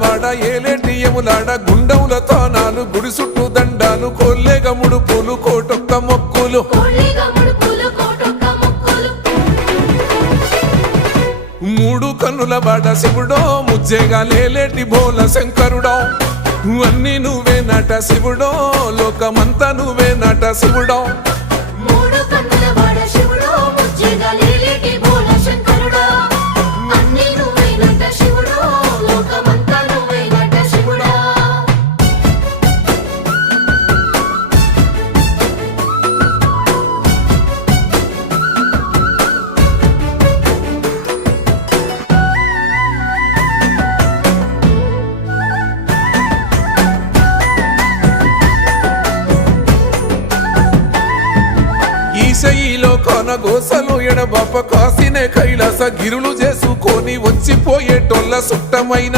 వాడ ఏలేటి యములాడ గుండముల తానాలు గుడి చుట్టూ దండాలు కోల్లేగ ముడుపులు కోటొక్క మొక్కులు మూడు కన్నుల వాడ శివుడో ముజ్జేగా లేలేటి బోల శంకరుడో అన్ని నువ్వే నట శివుడో లోకమంతా నువ్వే నట శివుడో ఈశయిలో కొనగోసలు ఎడబాప కాసినే కైలాస గిరులు చేసుకొని వచ్చిపోయేటోళ్ళ సుట్టమైన